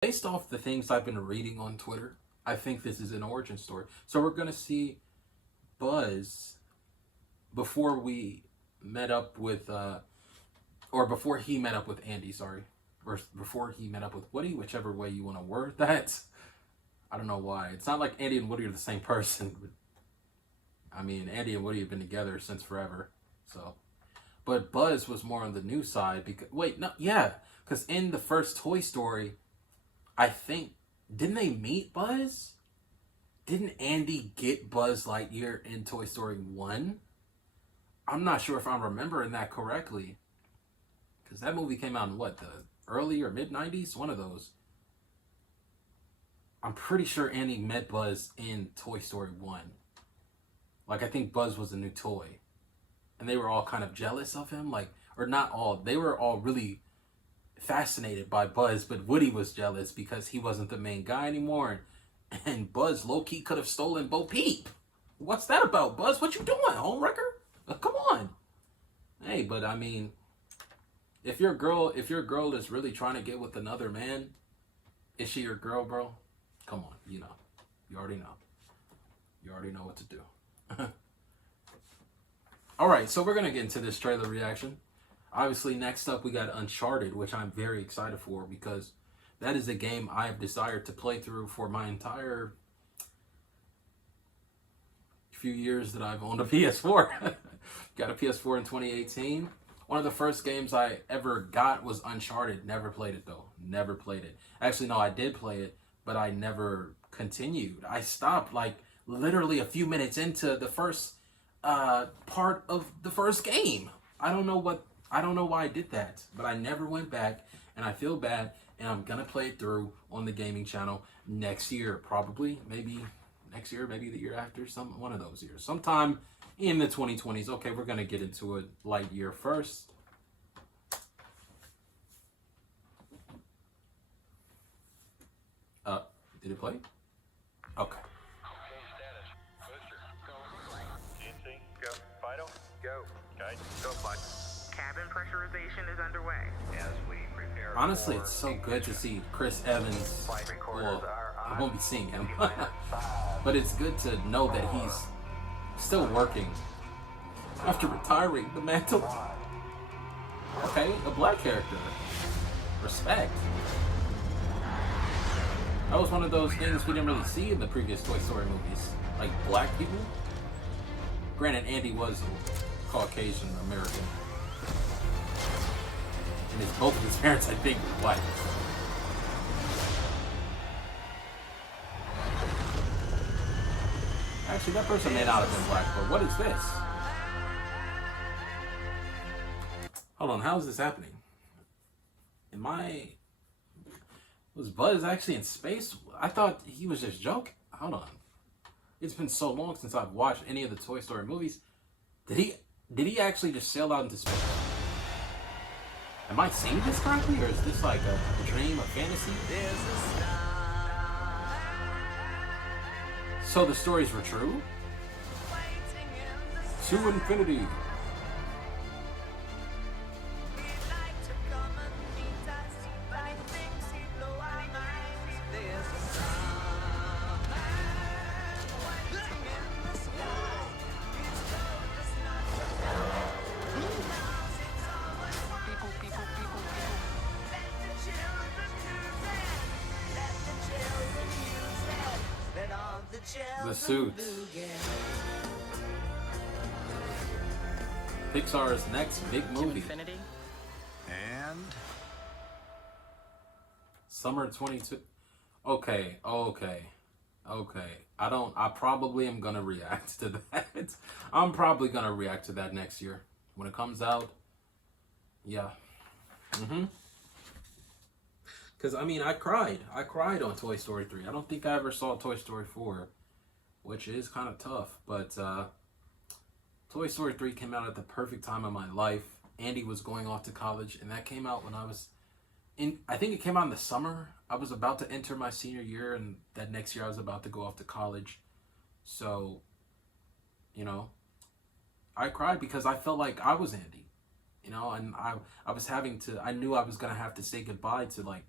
Based off the things I've been reading on Twitter, I think this is an origin story. So we're gonna see Buzz before we met up with, or before he met up with Andy. Sorry, or before he met up with Woody, whichever way you want to word that. I don't know why. It's not like Andy and Woody are the same person. I mean, Andy and Woody have been together since forever. So, but Buzz was more on the new side because wait, no, yeah, because in the first Toy Story, I think didn't they meet Buzz? Didn't Andy get Buzz Lightyear in Toy Story 1? I'm not sure if I'm remembering that correctly. Because that movie came out in what, the early or mid 90s? One of those. I'm pretty sure Andy met Buzz in Toy Story 1. Like, I think Buzz was a new toy. And they were all kind of jealous of him. Like, or not all. They were all really fascinated by Buzz, but Woody was jealous because he wasn't the main guy anymore. And Buzz low-key could have stolen Bo Peep. What's that about, Buzz? What you doing, homewrecker? Come on. Hey, but I mean, if your girl is really trying to get with another man, is she your girl, bro? Come on, you know. You already know. You already know what to do. Alright, so we're going to get into this trailer reaction. Obviously, next up we got Uncharted, which I'm very excited for because that is a game I have desired to play through for my entire few years that I've owned a PS4. Got a PS4 in 2018. One of the first games I ever got was Uncharted. Never played it though. Never played it. Actually, no, I did play it, but I never continued. I stopped like literally a few minutes into the first part of the first game. I don't know why I did that, but I never went back, and I feel bad, and I'm gonna play it through on the gaming channel next year, probably, maybe next year, maybe the year after, one of those years, sometime in the 2020s. Okay, we're gonna get into it. Lightyear first. Did it play? Okay. Cabin pressurization is underway. As we prepare. Honestly, it's so good to see Chris Evans. Well, I won't be seeing him, but it's good to know that he's still working after retiring the mantle. Okay, a black character. Respect. That was one of those things we didn't really see in the previous Toy Story movies. Like black people. Granted, Andy was a Caucasian American. And both of his parents, I think, were white. Actually, that person may not have been black, but what is this? Hold on, how is this happening? Was Buzz actually in space? I thought he was just joking. Hold on. It's been so long since I've watched any of the Toy Story movies. Did he actually just sail out into space? Am I seeing this correctly, or is this like a dream, a fantasy? So the stories were true? To infinity. The suits. Pixar's next big movie. And Summer 22. Okay. I probably am gonna react to that. I'm probably gonna react to that next year. When it comes out. Yeah. Because, I mean, I cried. I cried on Toy Story 3. I don't think I ever saw Toy Story 4, which is kind of tough. But Toy Story 3 came out at the perfect time of my life. Andy was going off to college, and that came out when I was I think it came out in the summer. I was about to enter my senior year, and that next year I was about to go off to college. So, you know, I cried because I felt like I was Andy. And I was having to, I knew I was going to have to say goodbye to like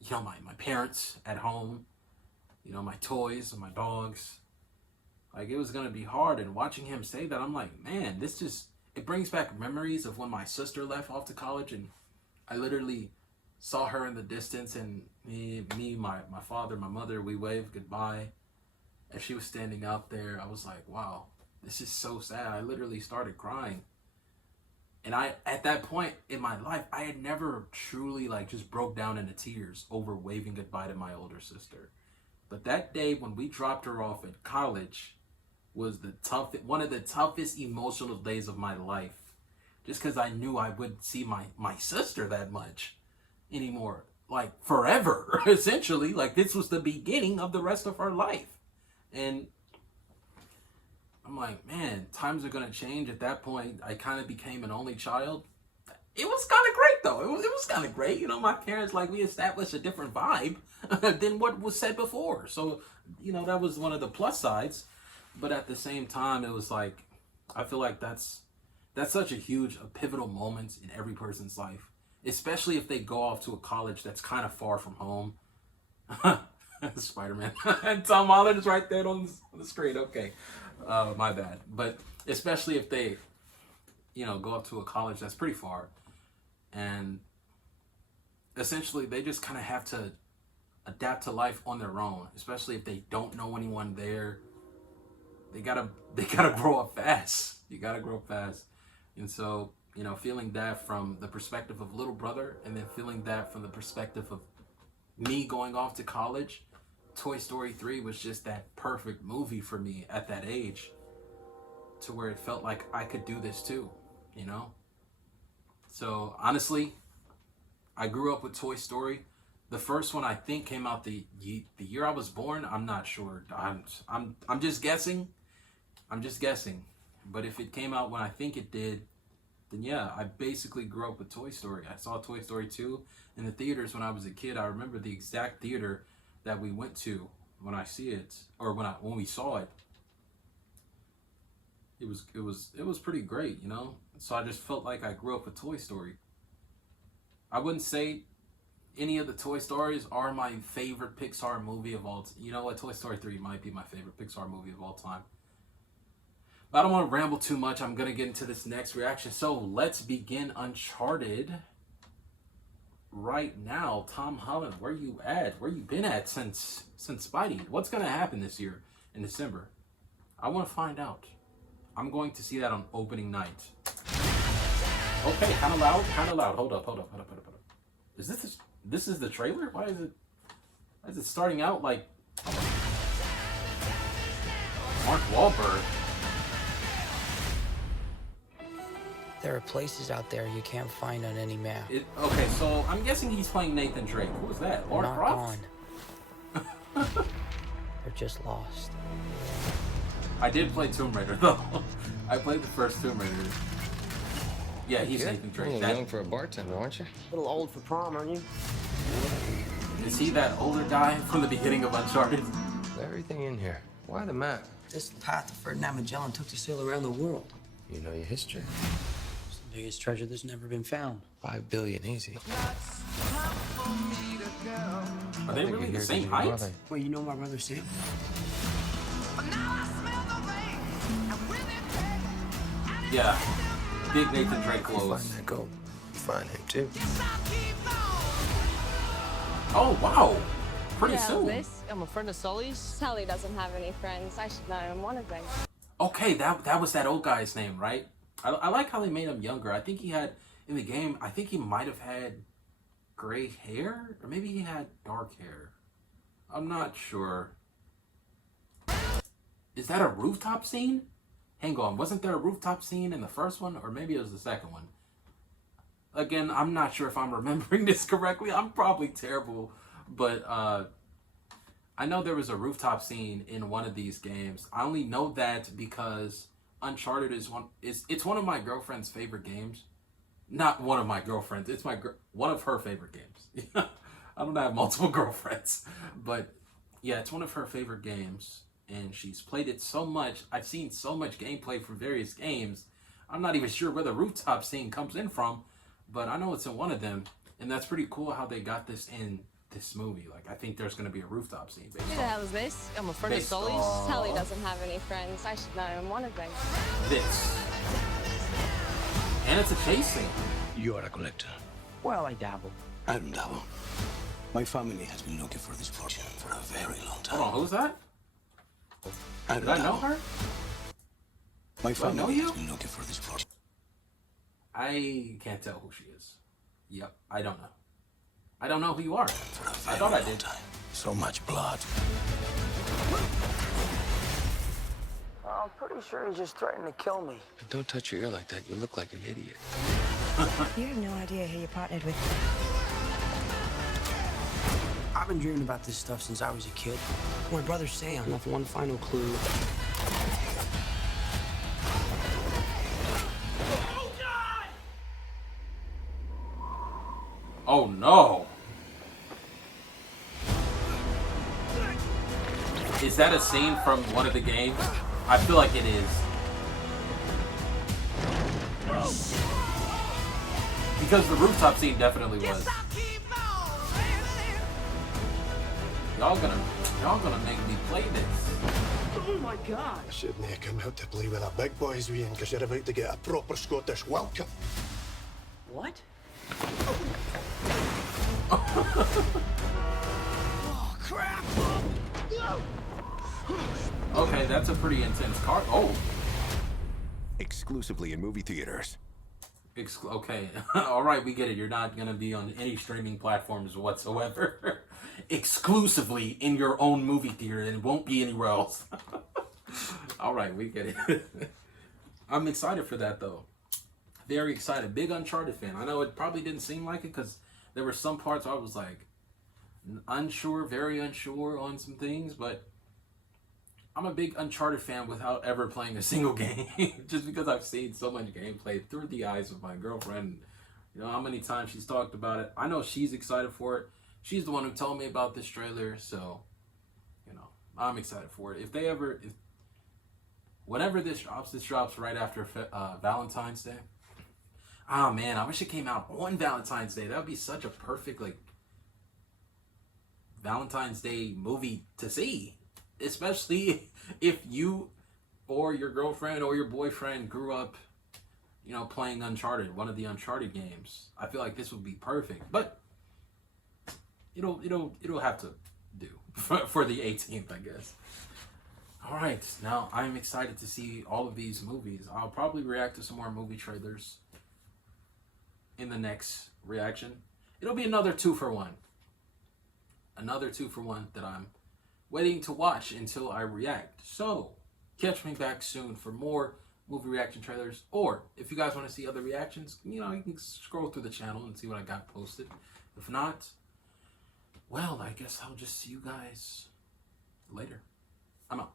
you know, my parents at home, you know, my toys and my dogs. Like, it was going to be hard. And watching him say that, I'm like, man, this just, it brings back memories of when my sister left off to college. And I literally saw her in the distance, and my father, my mother, we waved goodbye. As she was standing out there, I was like, wow, this is so sad. I literally started crying. And at that point in my life, I had never truly like just broke down into tears over waving goodbye to my older sister. But that day when we dropped her off at college was one of the toughest emotional days of my life. Just because I knew I wouldn't see my sister that much anymore. Like forever, essentially. Like this was the beginning of the rest of her life. And I'm like, man, times are gonna change. At that point, I kind of became an only child. It was kind of great though. It was kind of great. You know, my parents, like, we established a different vibe than what was said before. So, you know, that was one of the plus sides. But at the same time, it was like, I feel like that's such a pivotal moment in every person's life, especially if they go off to a college that's kind of far from home. Spider-Man. And Tom Holland is right there on the screen. Okay. My bad. But especially if they, you know, go up to a college that's pretty far, and essentially they just kind of have to adapt to life on their own, especially if they don't know anyone there. They gotta grow up fast. You gotta grow up fast. And so, you know, feeling that from the perspective of little brother, and then feeling that from the perspective of me going off to college, Toy Story 3 was just that perfect movie for me at that age, to where it felt like I could do this too, you know? So honestly, I grew up with Toy Story. The first one I think came out the year I was born. I'm not sure. I'm just guessing. I'm just guessing. But if it came out when I think it did, then yeah, I basically grew up with Toy Story. I saw Toy Story 2 in the theaters when I was a kid. I remember the exact theater that we went to when I see it, or when we saw it. It was pretty great, you know? So I just felt like I grew up with Toy Story. I wouldn't say any of the Toy Stories are my favorite Pixar movie of all time. You know what? Toy Story 3 might be my favorite Pixar movie of all time. But I don't want to ramble too much. I'm going to get into this next reaction. So let's begin Uncharted right now. Tom Holland, where you at? Where you been at since Spidey? What's going to happen this year in December? I want to find out. I'm going to see that on opening night. Okay, kind of loud. Hold up. Is this is the trailer? Why is it starting out like Mark Wahlberg? There are places out there you can't find on any map. Okay, so I'm guessing he's playing Nathan Drake. Who is that? They're Lara not Croft? gone. They're just lost. I did play Tomb Raider though. I played the first Tomb Raider. Yeah, he's Nathan Drake. You're young for a bartender, aren't you? A little old for prom, aren't you? Is he that older guy from the beginning of Uncharted? Everything in here. Why the map? This path Ferdinand Magellan took to sail around the world. You know your history. It's the biggest treasure that's never been found. 5 billion easy. Are they really the same height? Wait, you know my brother Sam? Yeah. Big Nathan Drake clothes. Find that gold. You find him too. Oh wow. Pretty Yeah, soon. Liz, I'm a friend of Sully's. Sully doesn't have any friends. I should know him one of them. Okay, that was that old guy's name, right? I like how they made him younger. I think he had, in the game, I think he might have had gray hair, or maybe he had dark hair. I'm not sure. Is that a rooftop scene? Hang on, wasn't there a rooftop scene in the first one? Or maybe it was the second one. Again, I'm not sure if I'm remembering this correctly. I'm probably terrible. But I know there was a rooftop scene in one of these games. I only know that because Uncharted is one of my girlfriend's favorite games. Not one of my girlfriends. It's one of her favorite games. I don't have multiple girlfriends. But yeah, it's one of her favorite games. And she's played it so much. I've seen so much gameplay from various games. I'm not even sure where the rooftop scene comes in from. But I know it's in one of them. And that's pretty cool how they got this in this movie. Like, I think there's gonna be a rooftop scene based Who the hell is this? I'm a friend of Based Sully's. on- Sally doesn't have any friends. I should know him, one of them. this. And it's a chase scene. You are a collector. Well, I dabble. I don't dabble. My family has been looking for this fortune for a very long time. Hold on, who's that? I Did I know dabble. her? My I know family you? has been looking for this fortune. I can't tell who she is. Yep, I don't know. I don't know who you are. For a I very thought I long did. time. So much blood. I'm pretty sure he just threatened to kill me. Don't touch your ear like that. You look like an idiot. You have no idea who you partnered with. I've been dreaming about this stuff since I was a kid. My brother Sam left one final clue. Oh no! Is that a scene from one of the games? I feel like it is. Because the rooftop scene definitely was. Y'all gonna make me play this. I shouldn't have come out to play with the big boys, Ian, because you're about to get a proper Scottish welcome. What? Oh, crap! Okay, that's a pretty intense car. Oh, Exclusively in movie theaters. okay. All right, we get it. You're not gonna be on any streaming platforms whatsoever. Exclusively in your own movie theater, and it won't be anywhere else. All right, we get it. I'm excited for that though. Very excited. Big Uncharted fan. I know it probably didn't seem like it because there were some parts I was like unsure, very unsure on some things, but I'm a big Uncharted fan without ever playing a single game. Just because I've seen so much gameplay through the eyes of my girlfriend. You know how many times she's talked about it. I know she's excited for it. She's the one who told me about this trailer, so you know I'm excited for it. Whenever this drops right after Valentine's Day. Ah man, I wish it came out on Valentine's Day. That would be such a perfect like Valentine's Day movie to see. Especially if you or your girlfriend or your boyfriend grew up, you know, playing Uncharted, one of the Uncharted games. I feel like this would be perfect. But it'll have to do for the 18th, I guess. All right, now I'm excited to see all of these movies. I'll probably react to some more movie trailers in the next reaction. It'll be another 2-for-1. Another 2-for-1 that I'm waiting to watch until I react. So, catch me back soon for more movie reaction trailers. Or, if you guys want to see other reactions, you know, you can scroll through the channel and see what I got posted. If not, well, I guess I'll just see you guys later. I'm out.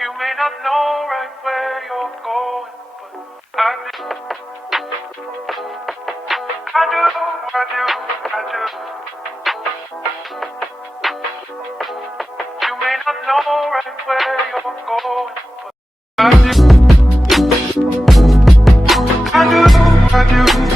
You may not know right where you're going, but I do. I do. You may not know right where you're going, but I do. I do.